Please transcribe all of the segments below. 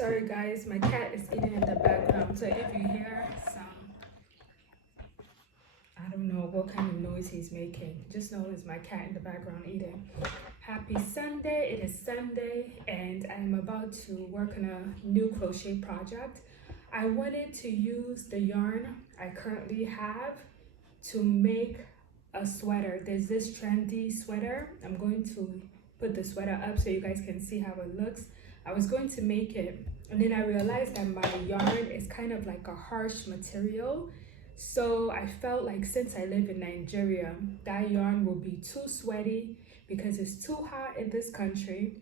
Sorry guys, my cat is eating in the background, so if you hear some, I don't know what kind of noise he's making, just know it's my cat in the background eating. Happy Sunday, it is Sunday and I'm about to work on a new crochet project. I wanted to use the yarn I currently have to make a sweater. There's this trendy sweater. I'm going to put the sweater up so you guys can see how it looks. I was going to make it and then I realized that my yarn is kind of like a harsh material. So I felt like since I live in Nigeria, that yarn will be too sweaty because it's too hot in this country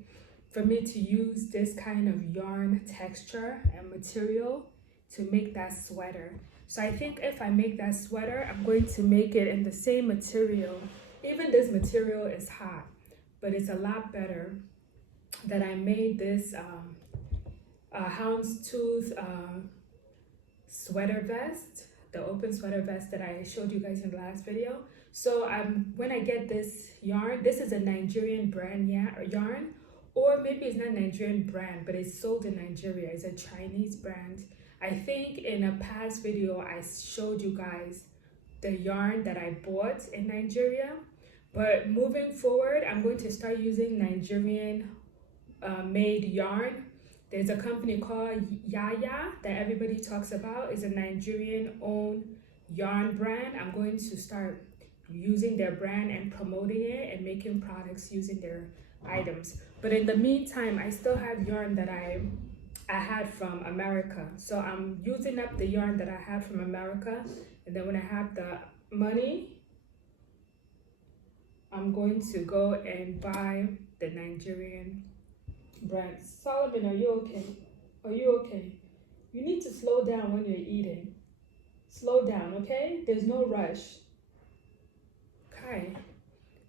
for me to use this kind of yarn texture and material to make that sweater. So I think if I make that sweater, I'm going to make it in the same material. Even this material is hot, but it's a lot better that I made this houndstooth sweater vest, the open sweater vest that I showed you guys in the last video. So when I get this yarn, this is a Nigerian brand yarn, or maybe it's not a Nigerian brand, but it's sold in Nigeria. It's a Chinese brand. I think in a past video, I showed you guys the yarn that I bought in Nigeria. But moving forward, I'm going to start using Nigerian made yarn. There's a company called Yaya that everybody talks about. It's a Nigerian owned yarn brand. I'm going to start using their brand and promoting it and making products using their items. But in the meantime, I still have yarn that I had from America. So I'm using up the yarn that I have from America, and then when I have the money, I'm going to go and buy the Nigerian brand. Solomon, are you okay? Are you okay? You need to slow down when you're eating. Slow down, okay? There's no rush. Okay.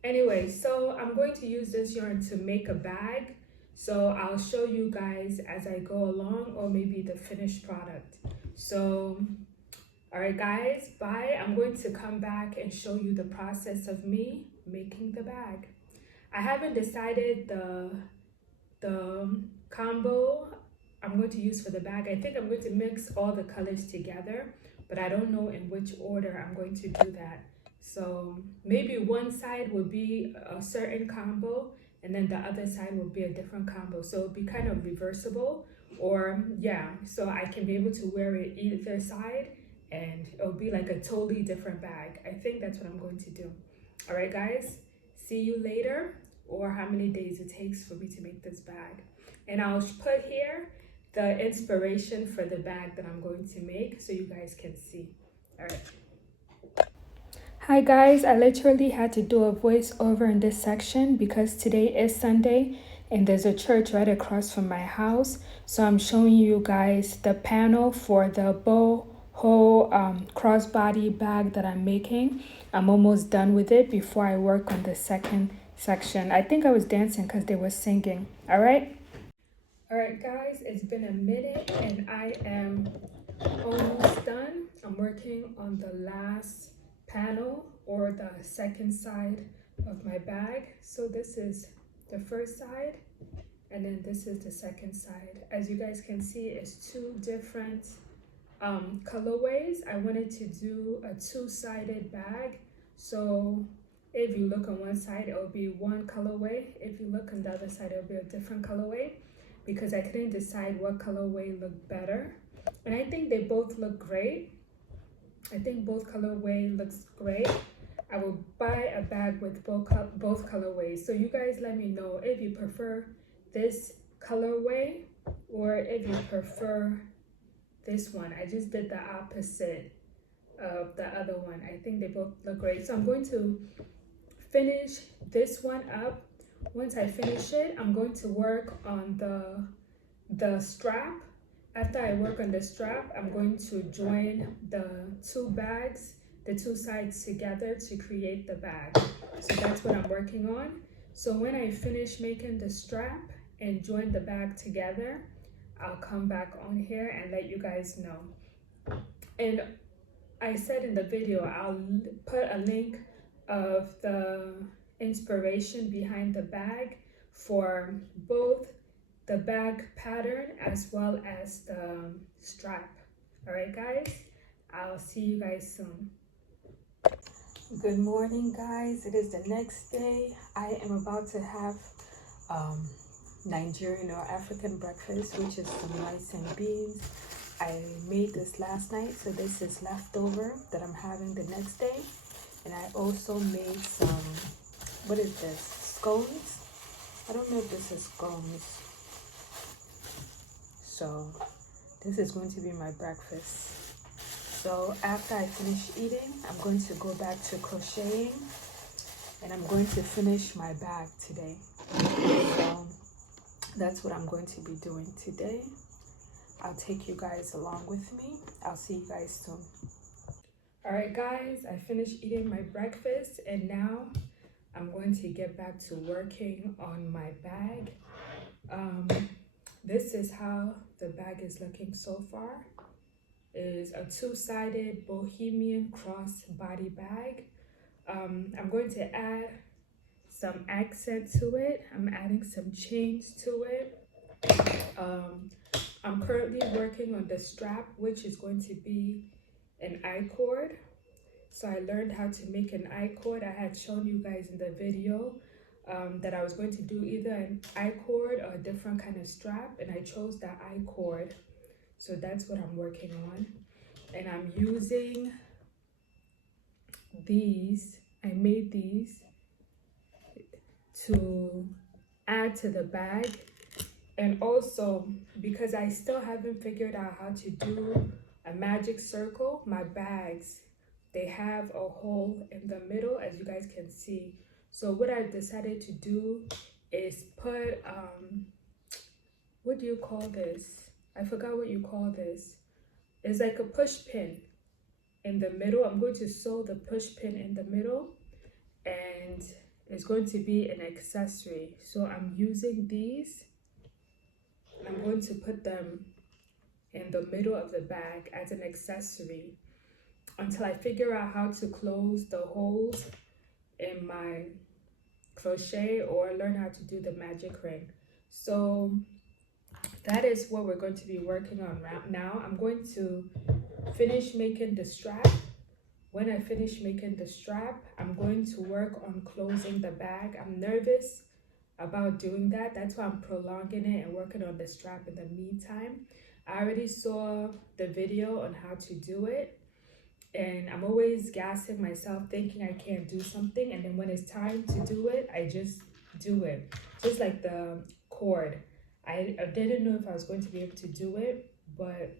Anyway, so I'm going to use this yarn to make a bag. So I'll show you guys as I go along, or maybe the finished product. So, all right guys, bye. I'm going to come back and show you the process of me making the bag. I haven't decided the combo I'm going to use for the bag. I think I'm going to mix all the colors together, but I don't know in which order I'm going to do that. So maybe one side will be a certain combo and then the other side will be a different combo. So it'll be kind of reversible, or yeah, so I can be able to wear it either side and it'll be like a totally different bag. I think that's what I'm going to do. All right guys, see you later, or how many days it takes for me to make this bag. And I'll put here the inspiration for the bag that I'm going to make so you guys can see. All right. Hi guys, I literally had to do a voiceover in this section because today is Sunday and there's a church right across from my house. So I'm showing you guys the panel for the boho crossbody bag that I'm making. I'm almost done with it before I work on the second section. I think I was dancing because they were singing. All right guys, it's been a minute and I am almost done. I'm working on the last panel, or the second side of my bag. So this is the first side and then this is the second side. As you guys can see, it's two different colorways. I wanted to do a two-sided bag, so if you look on one side it will be one colorway, if you look on the other side it will be a different colorway, because I couldn't decide what colorway looked better, and I think they both look great. I think both colorway looks great. I will buy a bag with both colorways. So you guys let me know if you prefer this colorway or if you prefer this one. I just did the opposite of the other one. I think they both look great. So I'm going to finish this one up. Once I finish it, I'm going to work on the strap. After I work on the strap, I'm going to join the two bags, the two sides together to create the bag. So that's what I'm working on. So when I finish making the strap and join the bag together, I'll come back on here and let you guys know. And I said in the video, I'll put a link of the inspiration behind the bag for both the bag pattern as well as the strap. All right, guys, I'll see you guys soon. Good morning, guys. It is the next day. I am about to have Nigerian or African breakfast, which is some rice and beans. I made this last night, so this is leftover that I'm having the next day. And I also made some, what is this, scones? I don't know if this is scones. So this is going to be my breakfast. So after I finish eating, I'm going to go back to crocheting, and I'm going to finish my bag today. So that's what I'm going to be doing today. I'll take you guys along with me. I'll see you guys soon. All right, guys, I finished eating my breakfast, and now I'm going to get back to working on my bag. This is how the bag is looking so far. It is a two-sided bohemian cross body bag. I'm going to add some accent to it. I'm adding some chains to it. I'm currently working on the strap, which is going to be an I-cord. So I learned how to make an I-cord. I had shown you guys in the video that I was going to do either an I-cord or a different kind of strap, and I chose the I-cord. So that's what I'm working on. And I'm using these. I made these to add to the bag. And also, because I still haven't figured out how to do a magic circle, my bags, they have a hole in the middle, as you guys can see. So what I decided to do is put, what do you call this? I forgot what you call this. It's like a push pin in the middle. I'm going to sew the push pin in the middle, and it's going to be an accessory. So I'm using these, and I'm going to put them in the middle of the bag as an accessory until I figure out how to close the holes in my crochet or learn how to do the magic ring. So that is what we're going to be working on right now. I'm going to finish making the strap. When I finish making the strap, I'm going to work on closing the bag. I'm nervous about doing that. That's why I'm prolonging it and working on the strap in the meantime. I already saw the video on how to do it, and I'm always gassing myself thinking I can't do something, and then when it's time to do it, I just do it. Just like the cord. I didn't know if I was going to be able to do it, but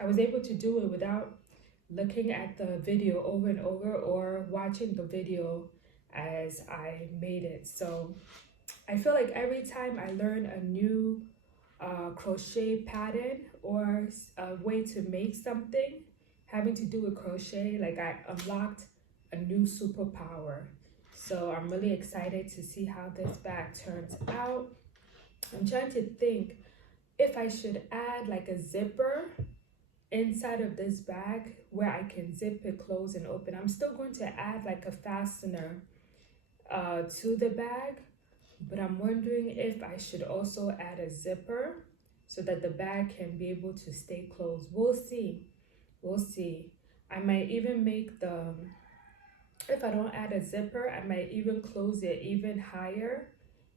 I was able to do it without looking at the video over and over or watching the video as I made it. So I feel like every time I learn a new crochet pattern or a way to make something having to do with crochet, like I unlocked a new superpower. So I'm really excited to see how this bag turns out. I'm trying to think if I should add like a zipper inside of this bag where I can zip it, close, and open. I'm still going to add like a fastener to the bag, but I'm wondering if I should also add a zipper so that the bag can be able to stay closed. We'll see. We'll see. I might even make the, if I don't add a zipper, I might even close it even higher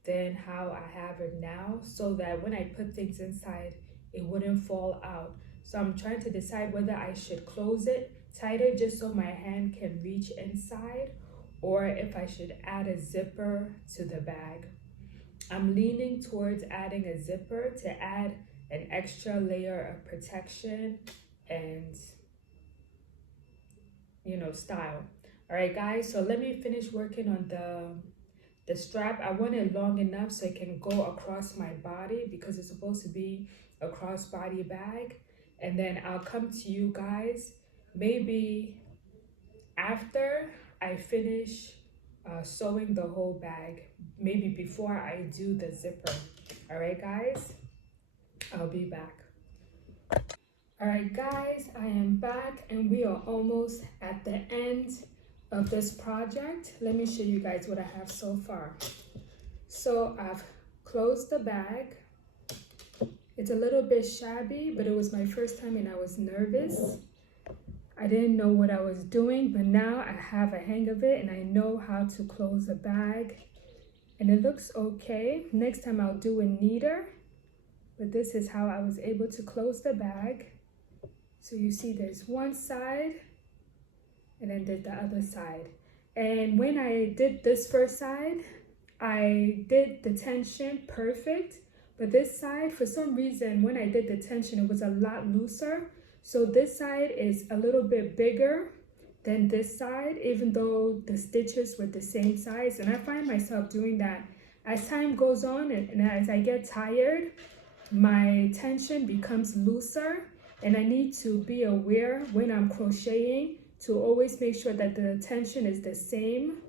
than how I have it now, so that when I put things inside, it wouldn't fall out. So I'm trying to decide whether I should close it tighter just so my hand can reach inside, or if I should add a zipper to the bag. I'm leaning towards adding a zipper to add an extra layer of protection and, you know, style. All right, guys, so let me finish working on the strap. I want it long enough so it can go across my body because it's supposed to be a crossbody bag. And then I'll come to you guys maybe after I finish sewing the whole bag, maybe before I do the zipper. All right, guys, I'll be back. All right, guys, I am back, and we are almost at the end of this project. Let me show you guys what I have so far. So I've closed the bag. It's a little bit shabby, but it was my first time and I was nervous. I didn't know what I was doing, but now I have a hang of it and I know how to close a bag. And it looks okay. Next time I'll do it neater. But this is how I was able to close the bag. So you see there's one side and then there's the other side. And when I did this first side, I did the tension perfect. But this side, for some reason, when I did the tension, it was a lot looser. So this side is a little bit bigger than this side, even though the stitches were the same size. And I find myself doing that as time goes on and as I get tired, my tension becomes looser, and I need to be aware when I'm crocheting to always make sure that the tension is the same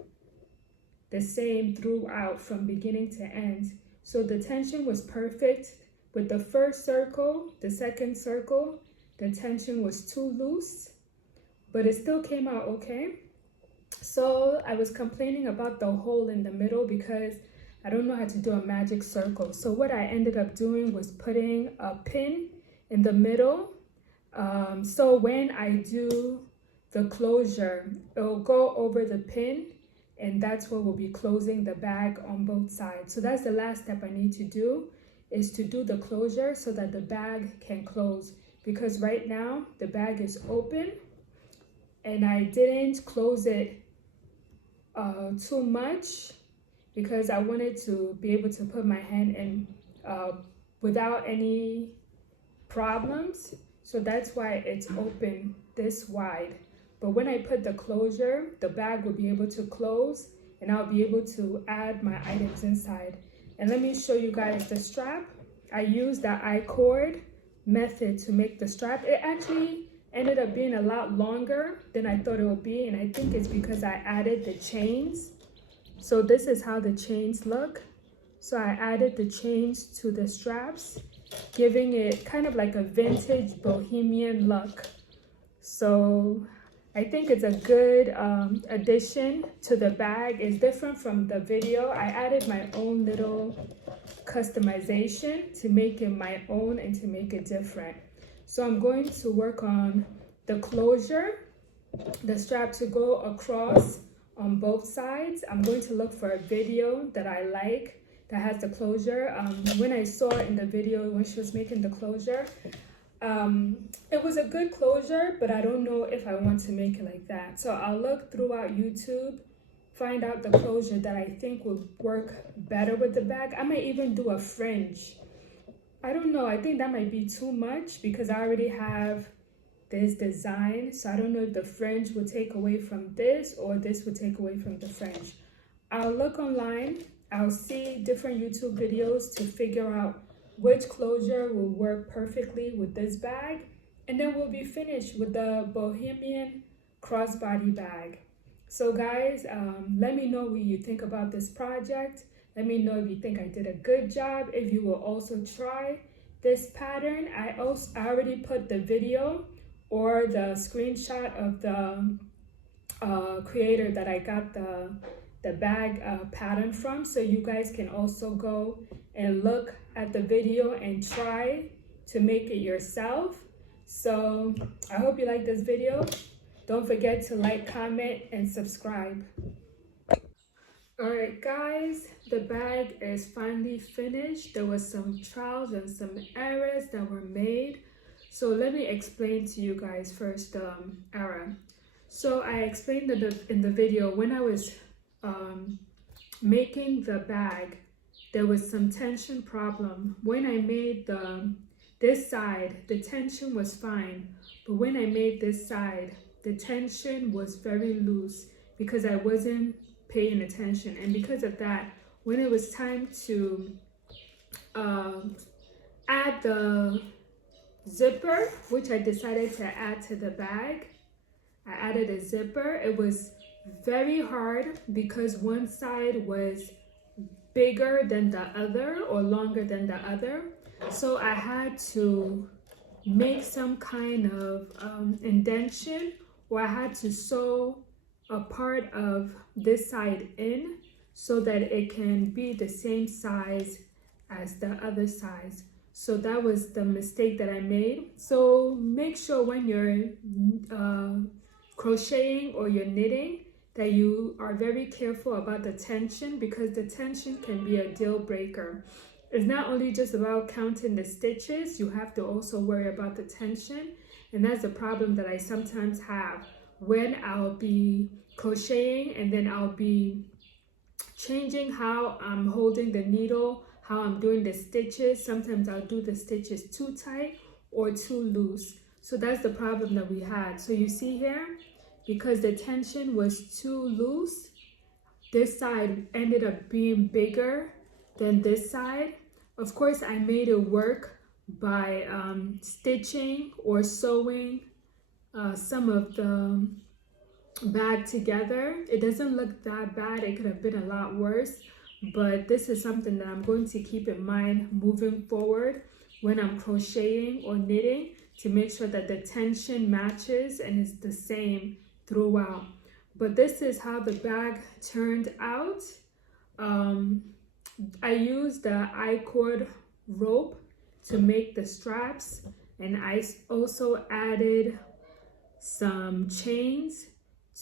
throughout from beginning to end. So the tension was perfect with the first circle. The second circle, the tension was too loose, but it still came out okay. So I was complaining about the hole in the middle because I don't know how to do a magic circle. So what I ended up doing was putting a pin in the middle. So when I do the closure, it will go over the pin, and that's what will be closing the bag on both sides. So that's the last step I need to do, is to do the closure so that the bag can close. Because right now the bag is open and I didn't close it too much because I wanted to be able to put my hand in without any problems. So that's why it's open this wide. But when I put the closure, the bag will be able to close and I'll be able to add my items inside. And let me show you guys the strap. I used the I-cord method to make the strap. It actually ended up being a lot longer than I thought it would be, and I think it's because I added the chains. So this is how the chains look. So I added the chains to the straps, giving it kind of like a vintage bohemian look. So I think it's a good addition to the bag. It's different from the video. I added my own little customization to make it my own and to make it different. So I'm going to work on the closure, the strap to go across on both sides. I'm going to look for a video that I like that has the closure. When I saw in the video when she was making the closure, it was a good closure, but I don't know if I want to make it like that. So I'll look throughout YouTube, find out the closure that I think will work better with the bag. I might even do a fringe. I don't know, I think that might be too much because I already have this design. So I don't know if the fringe will take away from this or this will take away from the fringe. I'll look online, I'll see different YouTube videos to figure out which closure will work perfectly with this bag, and then we'll be finished with the bohemian crossbody bag. So guys, let me know what you think about this project. Let me know if you think I did a good job, if you will also try this pattern. I already put the video or the screenshot of the creator that I got the bag pattern from, so you guys can also go and look at the video and try to make it yourself. So I hope you like this video. Don't forget to like, comment, and subscribe. Alright guys, the bag is finally finished. There was some trials and some errors that were made. So let me explain to you guys first the error. So I explained in the video when I was making the bag, there was some tension problem. When I made this side, the tension was fine. But when I made this side, the tension was very loose because I wasn't paying attention. And because of that, when it was time to add the zipper, which I decided to add to the bag, I added a zipper. It was very hard because one side was bigger than the other or longer than the other. So I had to make some kind of indentation, or I had to sew a part of this side in so that it can be the same size as the other size. So that was the mistake that I made. So make sure when you're crocheting or you're knitting that you are very careful about the tension, because the tension can be a deal breaker. It's not only just about counting the stitches, you have to also worry about the tension. And that's the problem that I sometimes have when I'll be crocheting and then I'll be changing how I'm holding the needle, how I'm doing the stitches. Sometimes I'll do the stitches too tight or too loose. So that's the problem that we had. So you see here, because the tension was too loose, this side ended up being bigger than this side. Of course, I made it work by stitching or sewing some of the bag together. It doesn't look that bad. It could have been a lot worse, but this is something that I'm going to keep in mind moving forward when I'm crocheting or knitting, to make sure that the tension matches and is the same throughout. But this is how the bag turned out. I used the I-cord rope to make the straps, and I also added some chains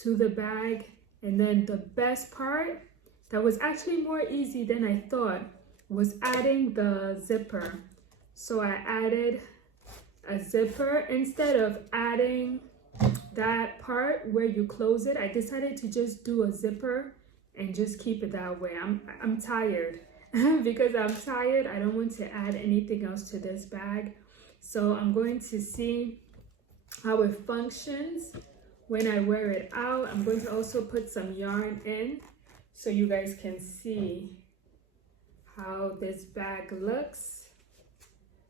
to the bag. And then the best part, that was actually more easy than I thought, was adding the zipper. So I added a zipper instead of adding that part where you close it. I decided to just do a zipper and just keep it that way. I'm tired. Because I'm tired, I don't want to add anything else to this bag. So I'm going to see how it functions when I wear it out. I'm going to also put some yarn in so you guys can see how this bag looks.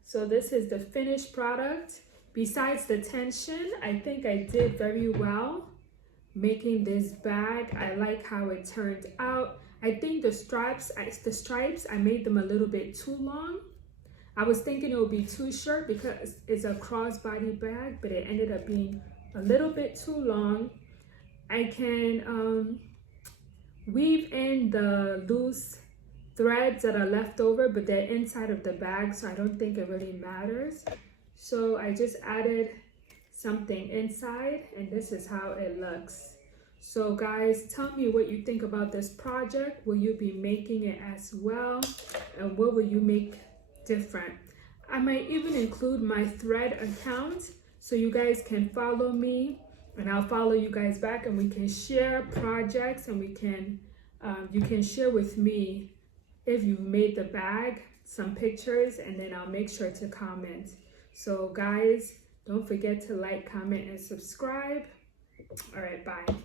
So this is the finished product. Besides the tension, I think I did very well making this bag. I like how it turned out. I think the stripes, I made them a little bit too long. I was thinking it would be too short because it's a crossbody bag, but it ended up being a little bit too long. I can weave in the loose threads that are left over, but they're inside of the bag, so I don't think it really matters. So I just added something inside, and this is how it looks. So guys, tell me what you think about this project. Will you be making it as well? And what will you make different? I might even include my thread account so you guys can follow me, and I'll follow you guys back, and we can share projects, and we can you can share with me if you made the bag, some pictures, and then I'll make sure to comment. So guys, don't forget to like, comment, and subscribe. All right, bye.